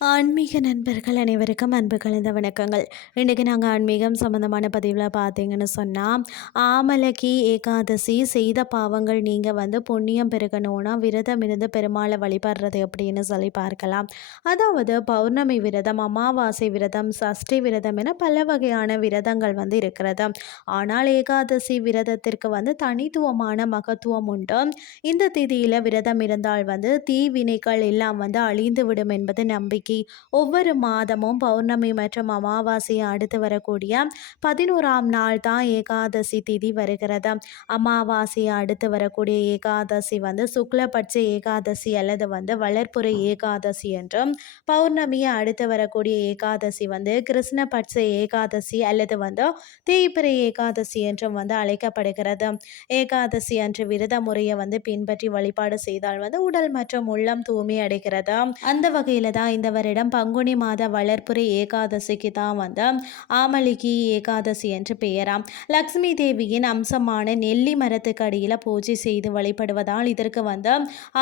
ஆன்மீக நண்பர்கள் அனைவருக்கும் அன்பு கலந்த வணக்கங்கள். இன்றைக்கு நாங்கள் ஆன்மீகம் சம்மந்தமான பதிவில் பார்த்தீங்கன்னு சொன்னால் ஆமலகி ஏகாதசி செய்த பாவங்கள் நீங்கள் வந்து புண்ணியம் பெருகணும்னா விரதம் இருந்து பெருமாளை வழிபடுறது அப்படின்னு சொல்லி பார்க்கலாம். அதாவது பௌர்ணமி விரதம் அமாவாசை விரதம் சஷ்டி விரதம் என பல வகையான விரதங்கள் வந்து இருக்கிறது. ஆனால் ஏகாதசி விரதத்திற்கு வந்து தனித்துவமான மகத்துவம் உண்டு. இந்த திதியில் விரதம் இருந்தால் வந்து தீவினைகள் எல்லாம் வந்து அழிந்து விடும் என்பது நம்பிக்கை ஒவ்வொரு மாதமும் பௌர்ணமி மற்றும் அமாவாசையை அடுத்து வரக்கூடிய பதினோராம் நாள் தான் ஏகாதசி திதி வருகிறது. அமாவாசையை அடுத்து வரக்கூடிய ஏகாதசி வந்து சுக்லபட்ச ஏகாதசி அல்லது வந்து வளர்ப்புற ஏகாதசி என்றும் பௌர்ணமியை அடுத்து வரக்கூடிய ஏகாதசி வந்து கிருஷ்ணபட்ச ஏகாதசி அல்லது வந்து தேய்பிரை ஏகாதசி என்றும் வந்து அழைக்கப்படுகிறது. ஏகாதசி அன்று விரத முறையை வந்து பின்பற்றி வழிபாடு செய்தால் வந்து உடல் மற்றும் உள்ளம் தூய்மை அடைகிறது. அந்த வகையில் தான் இந்த வருடம் பங்குனி மாத வளர்ப்புரை ஏகாதசிக்கு தான் வந்து ஆமலிகி ஏகாதசி என்று பெயராம். லக்ஷ்மி தேவியின் அம்சமான நெல்லி மரத்துக்கு அடியில் பூஜை செய்து வழிபடுவதால் இதற்கு வந்து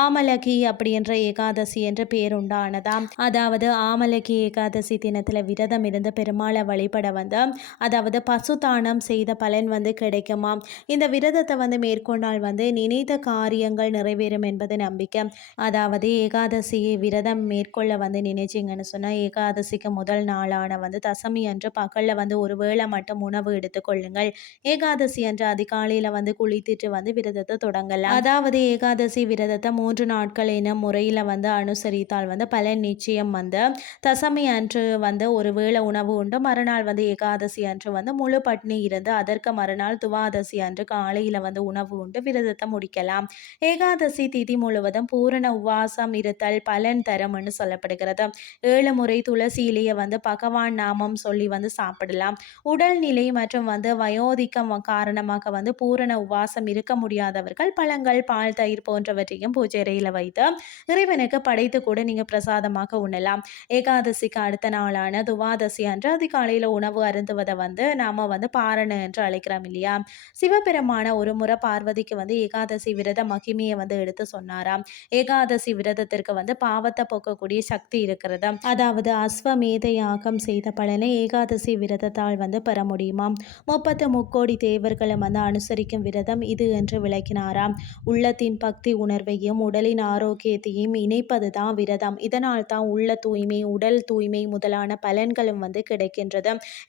ஆமலகி அப்படின்ற ஏகாதசி என்ற பெயர் உண்டானதாம் அதாவது ஆமலகி ஏகாதசி தினத்தில் விரதம் இருந்து பெருமாளை வழிபட வந்து அதாவது பசு தானம் செய்த பலன் வந்து கிடைக்குமாம். இந்த விரதத்தை வந்து மேற்கொண்டால் வந்து நினைத்த காரியங்கள் நிறைவேறும் என்பது நம்பிக்கை. அதாவது ஏகாதசியை விரதம் மேற்கொள்ள வந்து நினைச்சிங்க பார்த்தீங்கன்னு சொன்னால் ஏகாதசிக்கு முதல் நாளான வந்து தசமி அன்று பகலில் வந்து ஒரு வேளை மட்டும் உணவு எடுத்துக்கொள்ளுங்கள் ஏகாதசி அன்று அதிகாலையில் வந்து குளித்துட்டு வந்து விரதத்தை தொடங்கலாம். அதாவது ஏகாதசி விரதத்தை மூன்று நாட்கள் என முறையில் வந்து அனுசரித்தால் வந்து பலன் நிச்சயம் வந்து தசமி அன்று வந்து ஒரு வேளை உணவு உண்டு. மறுநாள் வந்து ஏகாதசி அன்று வந்து முழு பட்னி இருந்து அதற்கு மறுநாள் துவாதசி அன்று காலையில் வந்து உணவு உண்டு விரதத்தை முடிக்கலாம். ஏகாதசி திதி முழுவதும் பூரண உவாசம் இருத்தல் பலன் தரும்னு சொல்லப்படுகிறது. ஏழு முறை துளசி இலையை வந்து பகவான் நாமம் சொல்லி வந்து சாப்பிடலாம். உடல்நிலை மற்றும் வந்து வயோதிக்கம் காரணமாக வந்து பூரண உவாசம் இருக்க முடியாதவர்கள் பழங்கள் பால் தயிர் போன்றவற்றையும் பூஜை அறையில் வைத்து இறைவனுக்கு படைத்து கூட நீங்கள் பிரசாதமாக உண்ணலாம். ஏகாதசிக்கு அடுத்த நாளான துவாதசி அன்று அதிகாலையில் உணவு அருந்துவதை வந்து நாம் வந்து பாரணு என்று அழைக்கிறோம் இல்லையா? சிவபெருமான ஒரு முறை பார்வதிக்கு வந்து ஏகாதசி விரத மகிமையை வந்து எடுத்து சொன்னாராம். ஏகாதசி விரதத்திற்கு வந்து பாவத்தை போக்கக்கூடிய சக்தி இருக்கிறது அதாவது அஸ்வமேத யாகம் செய்த பலனை ஏகாதசி விரதத்தால் வந்து பெற முடியுமாம். முப்பத்து முக்கோடி தேவர்களும் வந்து அனுசரிக்கும் விரதம் இது என்று விளக்கினாராம். உள்ளத்தின் பக்தி உணர்வையும் உடலின் ஆரோக்கியத்தையும் இணைப்பது தான் விரதம். இதனால் தான் உள்ள தூய்மை உடல் தூய்மை முதலான பலன்களும் வந்து கிடைக்கின்றது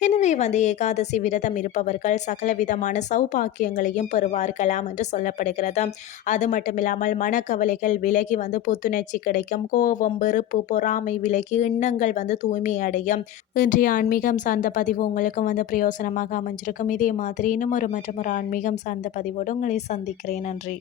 எனவே வந்து ஏகாதசி விரதம் இருப்பவர்கள் சகல விதமான சௌபாக்கியங்களையும் பெறுவார்களாம் என்று சொல்லப்படுகிறது அது மட்டுமில்லாமல் மனக்கவலைகள் விலகி வந்து புத்துணர்ச்சி கிடைக்கும். கோபம் வெறுப்பு பொறாமை விலகி எண்ணங்கள் வந்து தூய்மை அடையும். இன்றைய ஆன்மீகம் சார்ந்த பதிவு உங்களுக்கும் வந்து பிரயோசனமாக அமைஞ்சிருக்கும். இதே மாதிரி இன்னும் ஒரு மற்றும் ஒரு ஆன்மீகம் சார்ந்த பதிவோடு உங்களை சந்திக்கிறேன். நன்றி.